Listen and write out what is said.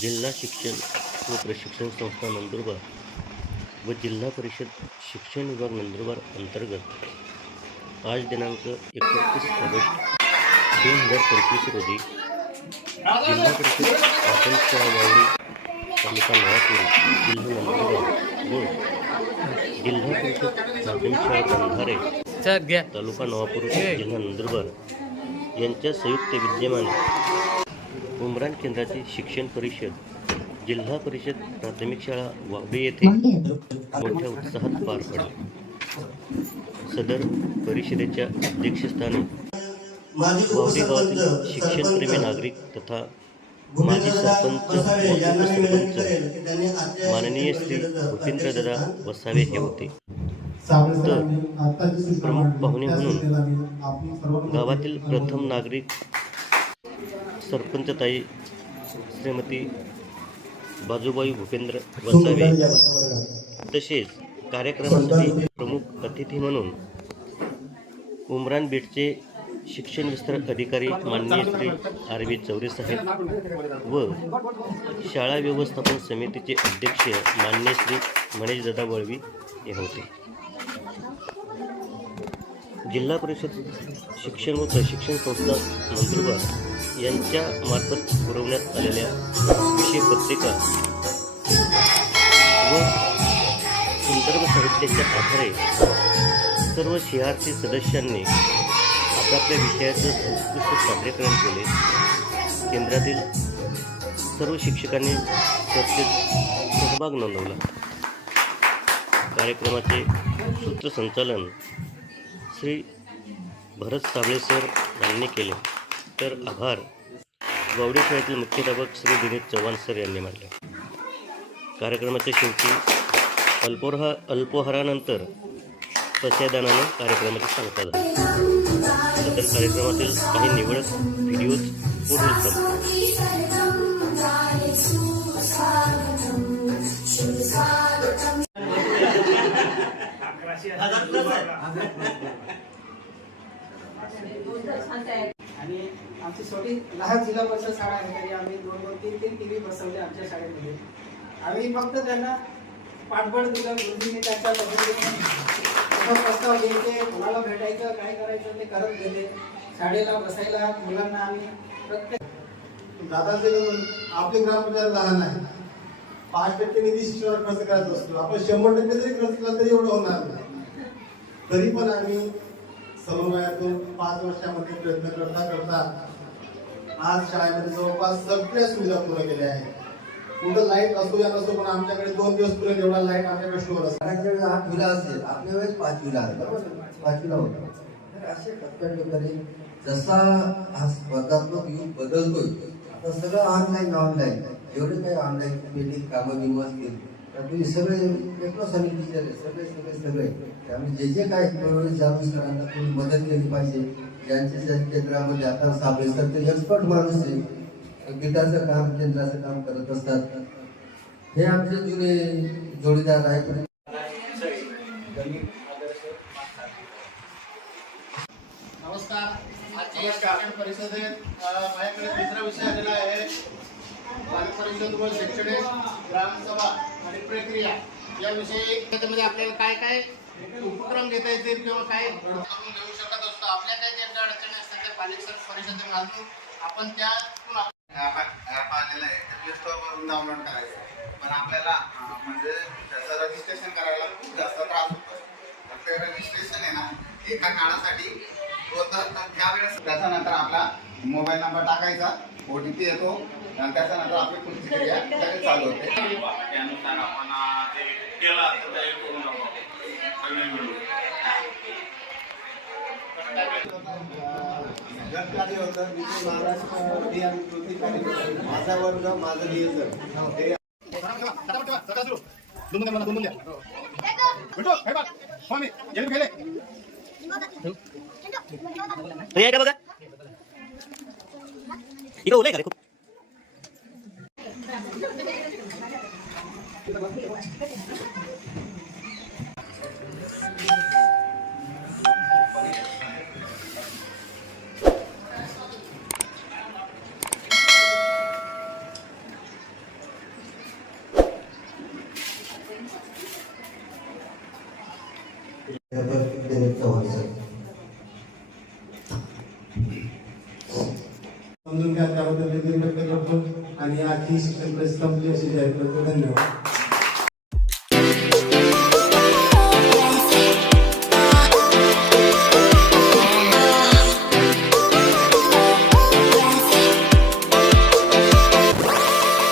जिल्हा शिक्षण व प्रशिक्षण संस्था नंदुरबार व जिल्हा परिषद शिक्षण विभाग नंदुरबार अंतर्गत आज दिनांक एकोणतीस ऑगस्ट दोन हजार पंचवीस रोजी जिल्हा परिषद वावडी तालुका नवापूर जिल्हा नंदुरबार व जिल्हा परिषद प्राथमिक घ्या. तालुका नवापूर जिल्हा नंदुरबार यांच्या संयुक्त विद्यमाने उमरान केंद्राची शिक्षण परिषद जिल्हा परिषद प्राथमिक शाळा वाबे येथे मोठ्या उत्साहात पार पडली. सदर परिषदेच्या अध्यक्षस्थानी वावडे गावातील शिक्षणप्रेमी नागरिक तथा माजी सरपंच व उपसरपंच माननीय श्री भूपेंद्रदादा वसावे हे होते. तर प्रमुख पाहुणे म्हणून गावातील प्रथम नागरिक सरपंचताई श्रीमती बाजूबाई भूपेंद्र वसावे तसेच कार्यक्रमासाठी प्रमुख अतिथी म्हणून उमरान बीटचे शिक्षण विस्तार अधिकारी माननीय श्री आर व्ही चौरे साहेब व शाळा व्यवस्थापन समितीचे अध्यक्ष मान्य श्री मनेशदादा वळवी हे होते. जिल्हा परिषद शिक्षण व प्रशिक्षण संस्था नंदुरबार यांच्या मार्फत पुरवण्यात आलेल्या विषय पत्रिका व संदर्भ साहित्याच्या आधारे सर्व शिहार्थी सदस्यांनी आपापल्या विषयाचं उत्कृष्ट सादरीकरण केले. केंद्रातील सर्व शिक्षकांनी चर्चेत सहभाग नोंदवला. कार्यक्रमाचे सूत्रसंचालन श्री भरत साबळे सर यांनी केले. तर आभार. गावडे शाळेतील मुख्याध्यापक श्री दिनेश चव्हाण सर यांनी मानले. कार्यक्रमाच्या शेवटी अल्पोहा अल्पोहारानंतर पश्यादानाने कार्यक्रमाची सांगता झाली तर कार्यक्रमातील काही निवडक व्हिडिओज पुढील आणि आमची छोटी लहान जिल्हा परिषद शाळा आहे तरी आम्ही दोन दोन तीन तीन टी व्ही बसवले आमच्या शाळेमध्ये. आम्ही फक्त त्यांना पाठबळ दिलं गुरुजीने त्यांच्या पद्धतीने प्रस्ताव घ्यायचे मुलाला भेटायचं काय करायचं ते करत गेले. शाळेला बसायला मुलांना आम्ही प्रत्येक दादाचे आपले ग्रामपंचायत लहान आहे. पाच टक्के निधी शिक्षणावर खर्च करायचा असतो. आपण शंभर टक्के जरी खर्च केला तरी एवढं होणार नाही. तरी पण आम्ही समन्वयातून पाच वर्षामध्ये प्रयत्न करता करता आज शाळेमध्ये जवळपास सगळ्या सुविधा पूर्ण केल्या आहेत. कुठं लाइट असो या नसतो पण आमच्याकडे दोन दिवस पर्यंत एवढा लाइट आमच्याकडे स्टोर असतो. शाळेच्या आठवीला असेल. आपल्या वेळेस पाचवीला विला बरोबर पाचवीला होता. तर असे टप्प्याटप्प्याने जसा हा स्पर्धात्मक युग बदलतोय आता सगळं ऑनलाईन ऑनलाईन एवढे काही ऑनलाईन पेंडिंग कामं बिमं असतील तर तुम्ही सगळे टेक्नो समितीचे आहेत, सगळे सगळे सगळे. त्यामुळे जे जे काय त्यावेळेस जाणून सरांना तुम्ही मदत केली पाहिजे. ज्यांच्या ज्या केंद्रामध्ये आता साबळे असतात ते एक्सपर्ट माणूस आहे. गीताचं काम केंद्राचं काम करत असतात. हे आमचे जुने जोडीदार आहेत. नमस्कार. आजच्या शिक्षण परिषदेत माझ्याकडे दुसरा विषय आलेला आहे. बाल व शैक्षणिक ग्रामसभा आणि प्रक्रिया याविषयी त्याच्यामध्ये आपल्याला काय काय उपक्रम घेता येतील किंवा काय आपण घेऊ शकत असतो. आपल्या काय ज्या अडचणी असतात त्या पालिका परिषदेमधून आपण त्यातून आप- आहे. प्ले स्टोअरवरून डाउनलोड करायचं पण आपल्याला म्हणजे त्याचं रजिस्ट्रेशन करायला खूप जास्त त्रास होतो. तर ते रजिस्ट्रेशन आहे ना एका काळासाठी होतं. वेळेस त्यावेळेस त्याच्यानंतर आपला मोबाईल नंबर टाकायचा. ओ टी पी येतो. त्याच्यानंतर आपली पुढची क्रिया चालू होते. त्यानुसार आपण अं, ते केलं असतं ते करून टाकू. सगळे मिळून. गटकार्य होतं विजय महाराष्ट्र अभियान कृती कार्यक्रम माझा वर्ग माझं नियोजन हे बघा. इकडं ओलं आहे का रे खूप? समजून घ्या त्याबद्दल आणि आजची शिक्षण परिस्थिती अशी जाहीर करतो धन्यवाद.